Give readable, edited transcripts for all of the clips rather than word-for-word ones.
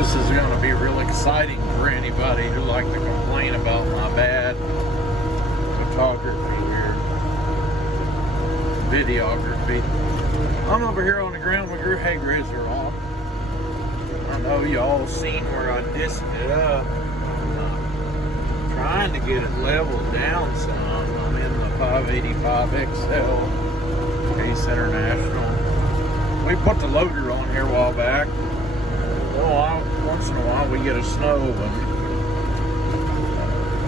This is going to be real exciting for anybody who like to complain about my bad photography here, videography. I'm over here on the ground with your hay grazer on. I know y'all seen where I disced it up. Trying to get it leveled down some. I'm in the 585 XL Case International. We put the loader on here a while back. Once in a while we get a snow and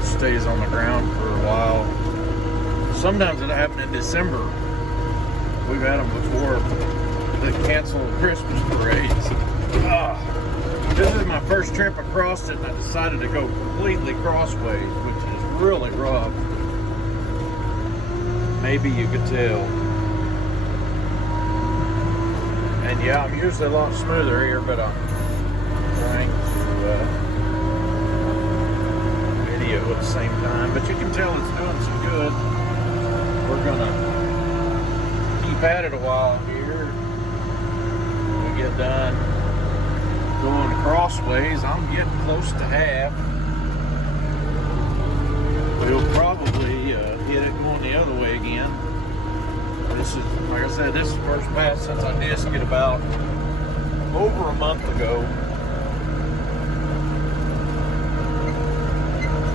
it stays on the ground for a while. Sometimes it happened in December. We've had them before they cancel Christmas parades. This is my first trip across it, and I decided to go completely crossways, which is really rough. Maybe you could tell. And yeah, I'm usually a lot smoother here, but I'm trying to video at the same time. But you can tell it's doing some good. We're gonna keep at it a while here. When we get done going crossways, I'm getting close to half. We'll probably hit it going the other way again. This is, like I said, this is the first pass since I disced it about over a month ago.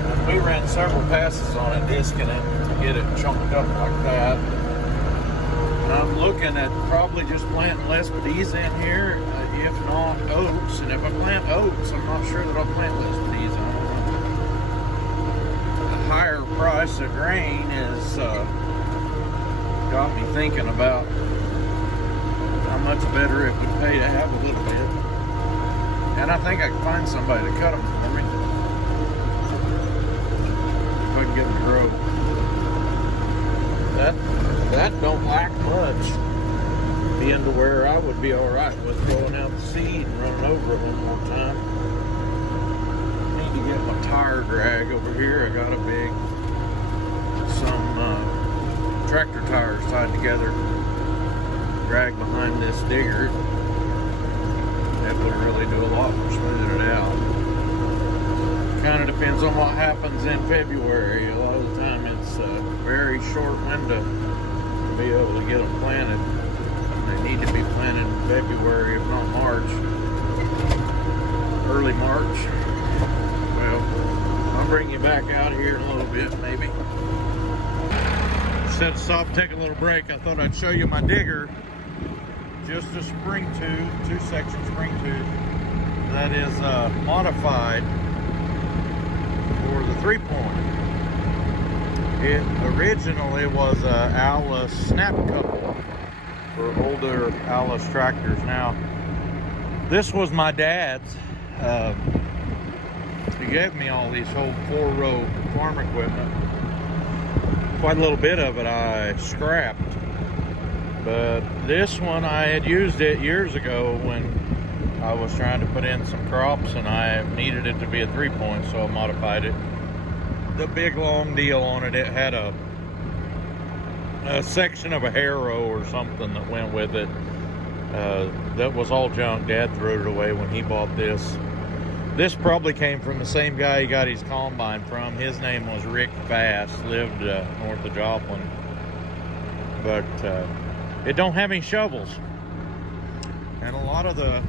And we ran several passes on it, disking it to get it chunked up like that. And I'm looking at probably just planting less peas in here, if not oats. And if I plant oats, I'm not sure that I'll plant less peas. I don't know. The higher price of grain is got me thinking about how much better it would pay to have a little bit. And I think I can find somebody to cut them for me if I can get them to grow. That don't lack much. Being to where I would be alright with throwing out the seed and running over it one more time. Need to get my tire drag over here. I got some tractor tires tied together, drag behind this digger. That would really do a lot for smoothing it out. Kind of depends on what happens in February. A lot of the time it's a very short window to be able to get them planted. They need to be planted in February, if not March. Early March. Well, I'll bring you back out here in a little bit, maybe. Instead of stop, take a little break, I thought I'd show you my digger. Just a spring tube, 2-section spring tube that is modified for the 3-point. It originally was a Alice snap couple for older Alice tractors. Now, this was my dad's. He gave me all these whole 4-row farm equipment. Quite a little bit of it I scrapped, but this one I had used it years ago when I was trying to put in some crops and I needed it to be a 3-point, so I modified it. The big long deal on it, it had a section of a harrow or something that went with it. That was all junk. Dad threw it away when he bought this. This probably came from the same guy he got his combine from. His name was Rick Bass, lived north of Joplin. But it don't have any shovels. And a lot of the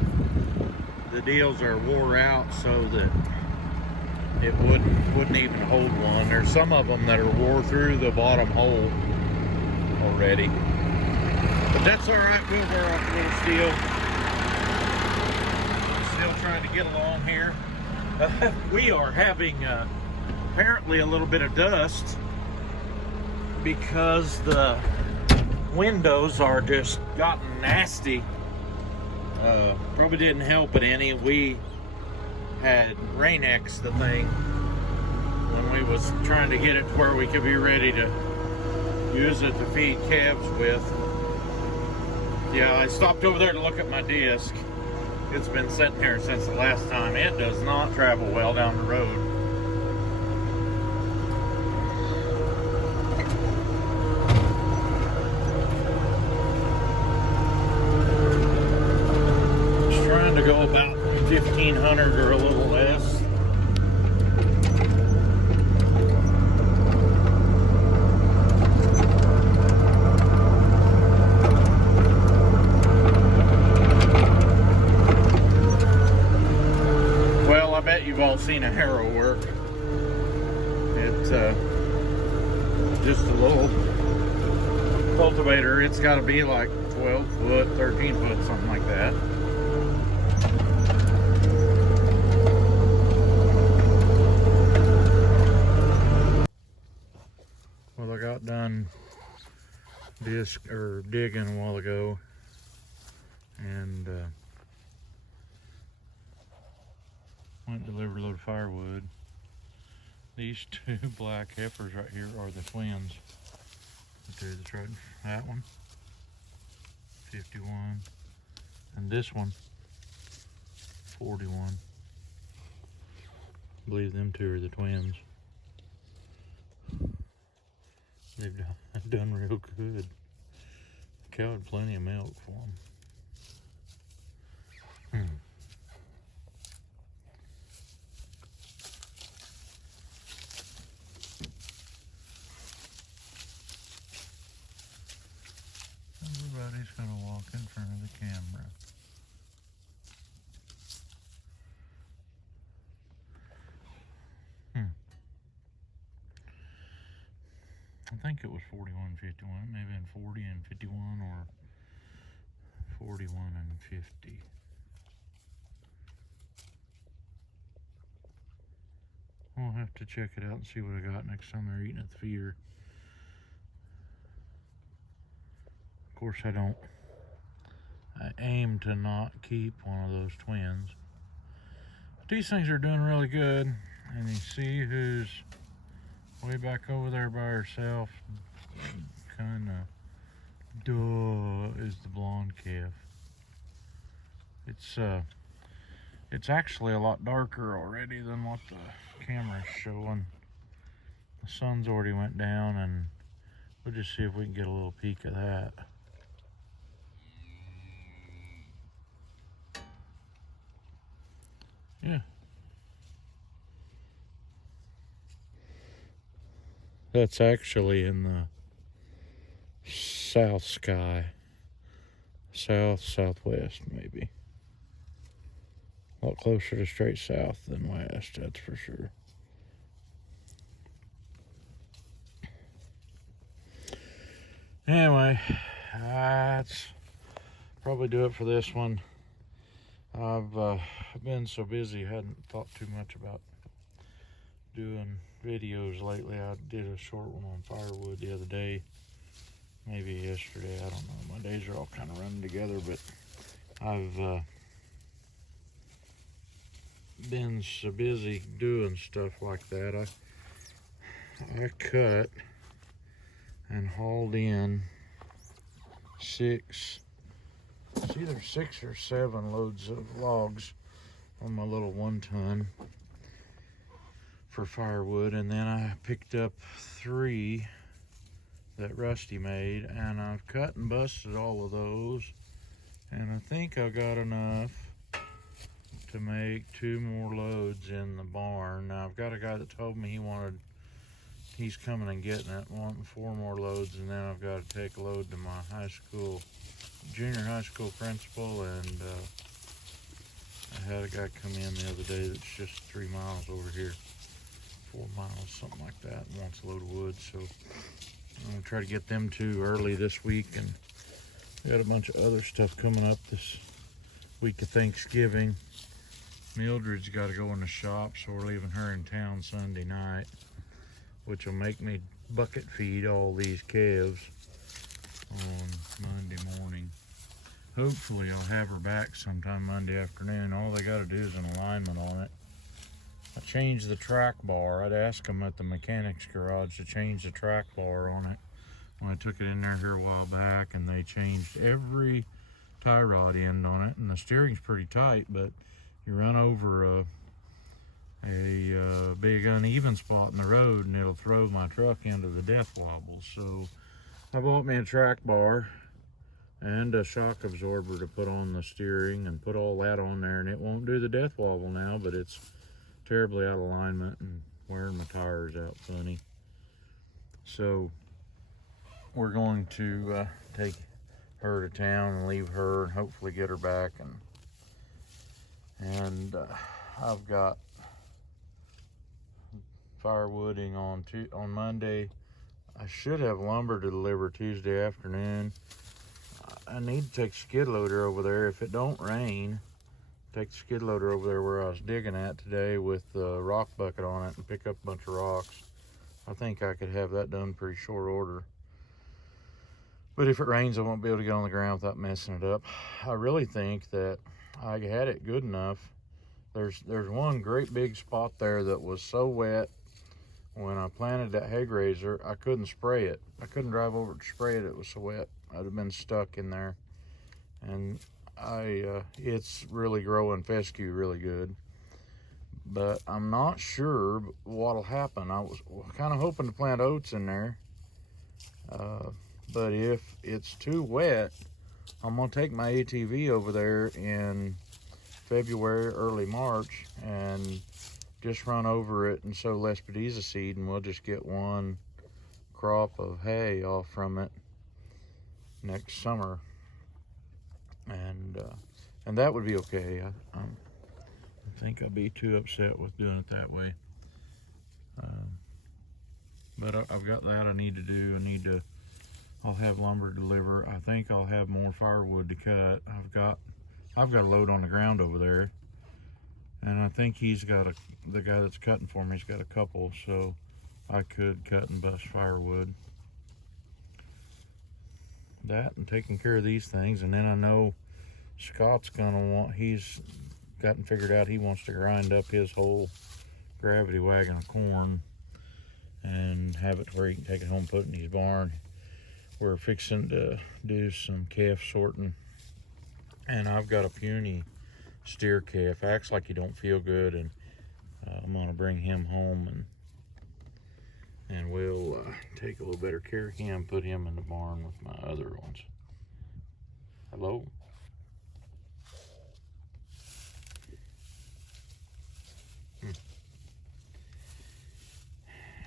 deals are wore out so that it wouldn't even hold one. There's some of them that are wore through the bottom hole already. But that's alright, we'll wear off a little steel. Still trying to get along here. We are having apparently a little bit of dust because the windows are just gotten nasty. Probably didn't help it any. We had Rain-X the thing when we was trying to get it to where we could be ready to use it to feed calves with. Yeah, I stopped over there to look at my disc. It's been sitting here since the last time. It does not travel well down the road. Just trying to go about 1,500 or a little less. Well, I bet you've all seen a harrow work. It's just a little cultivator. It's got to be like 12 foot, 13 foot, something like that. Well, I got done digging a while ago, and went and delivered a load of firewood. These two black heifers right here are the twins. That one, 51, and this one, 41. I believe them two are the twins. They've done real good. The cow had plenty of milk for them. Everybody's gonna walk in front of the camera. I think it was 41 and 51. It may have been 40 and 51 or 41 and 50. I'll have to check it out and see what I got next time they're eating at the feeder. Of course, I aim to not keep one of those twins. But these things are doing really good. And you see who's way back over there by herself, kind of, is the blonde calf. It's actually a lot darker already than what the camera's showing. The sun's already went down, and we'll just see if we can get a little peek of that. Yeah. That's actually in the south sky. Southwest, maybe. A lot closer to straight south than west, that's for sure. Anyway, that's probably do it for this one. I've been so busy, hadn't thought too much about doing videos lately. I did a short one on firewood the other day, maybe yesterday, I don't know. My days are all kind of running together, but I've been so busy doing stuff like that. I cut and hauled in it's either 6 or 7 loads of logs on my little 1-ton for firewood, and then I picked up 3 that Rusty made, and I've cut and busted all of those, and I think I got enough to make 2 more loads in the barn. Now I've got a guy that told me he's coming and getting it, wanting 4 more loads, and then I've got to take a load to my junior high school principal, and I had a guy come in the other day that's just 3 miles over here, 4 miles, something like that, and wants a load of wood. So I'm gonna try to get them 2 early this week, and we got a bunch of other stuff coming up this week of Thanksgiving. Mildred's got to go in the shop, so we're leaving her in town Sunday night, which will make me bucket feed all these calves on Monday morning. Hopefully I'll have her back sometime Monday afternoon. All they got to do is an alignment on it. I changed the track bar. I'd asked them at the mechanics garage to change the track bar on it when I took it in there here a while back, and they changed every tie rod end on it, and the steering's pretty tight, but you run over a big uneven spot in the road and it'll throw my truck into the death wobble. So I bought me a track bar, and a shock absorber to put on the steering, and put all that on there, and it won't do the death wobble now, but it's terribly out of alignment and wearing my tires out funny. So we're going to take her to town and leave her and hopefully get her back, and I've got firewooding on Monday. I should have lumber to deliver Tuesday afternoon. I need to take the skid loader over there. If it don't rain, take the skid loader over there where I was digging at today with the rock bucket on it and pick up a bunch of rocks. I think I could have that done pretty short order. But if it rains, I won't be able to get on the ground without messing it up. I really think that I had it good enough. There's one great big spot there that was so wet. When I planted that hay grazer, I couldn't spray it. I couldn't drive over to spray it. It was so wet. I'd have been stuck in there. And it's really growing fescue really good. But I'm not sure what'll happen. I was kind of hoping to plant oats in there. But if it's too wet, I'm gonna take my ATV over there in February, early March, and just run over it and sow Lespedeza seed, and we'll just get one crop of hay off from it next summer, and that would be okay. I don't think I'll be too upset with doing it that way. But I've got that I need to do. I'll have lumber to deliver. I think I'll have more firewood to cut. I've got a load on the ground over there. And I think he's got the guy that's cutting for me, he's got a couple, so I could cut and bust firewood. That and taking care of these things, and then I know Scott's he's gotten figured out he wants to grind up his whole gravity wagon of corn and have it to where he can take it home and put it in his barn. We're fixing to do some calf sorting, and I've got a puny steer calf. Acts like he don't feel good, and I'm gonna bring him home and we'll take a little better care of him, put him in the barn with my other ones. Hello.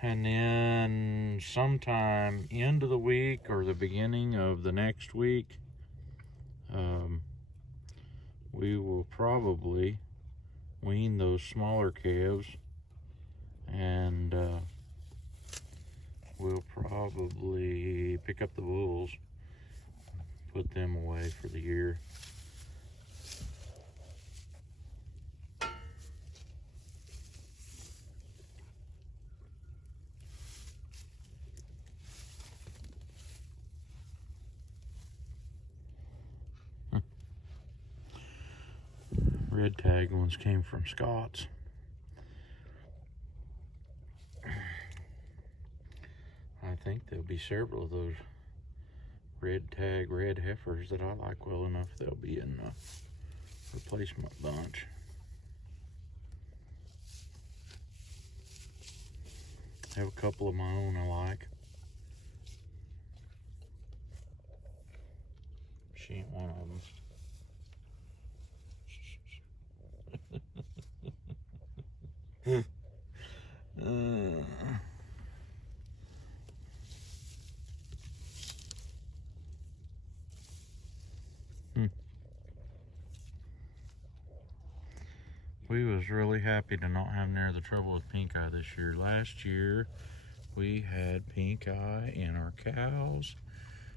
And then sometime end of the week or the beginning of the next week, we will probably wean those smaller calves, and we'll probably pick up the bulls, put them away for the year. Red tag ones came from Scott's. I think there'll be several of those red tag red heifers that I like well enough. They'll be in the replacement bunch. I have a couple of my own I like. She ain't one of them. We was really happy to not have near the trouble with pink eye this year. Last year we had pink eye in our cows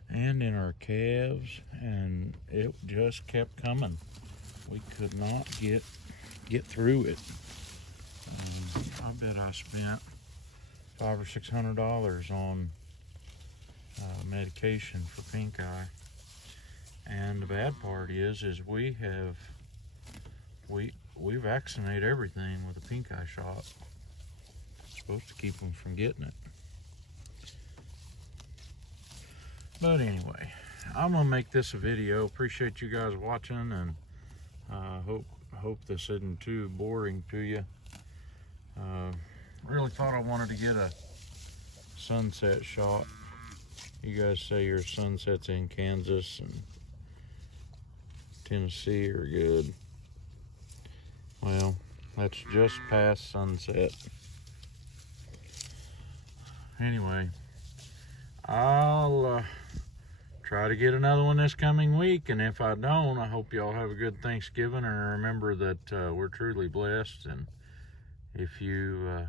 and in our calves, and it just kept coming. We could not get through it. I bet I spent $500 or $600 on medication for pink eye. And the bad part is we vaccinate everything with a pink eye shot. It's supposed to keep them from getting it. But anyway, I'm gonna make this a video. Appreciate you guys watching, and hope this isn't too boring to you. Really thought I wanted to get a sunset shot. You guys say your sunset's in Kansas, and Tennessee are good. Well, that's just past sunset. Anyway, I'll try to get another one this coming week, and if I don't, I hope y'all have a good Thanksgiving, and remember that we're truly blessed. And if you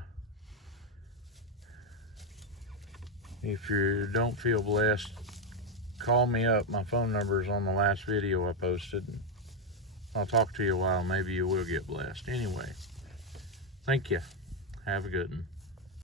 don't feel blessed, call me up. My phone number is on the last video I posted. I'll talk to you a while. Maybe you will get blessed. Anyway, thank you. Have a good one.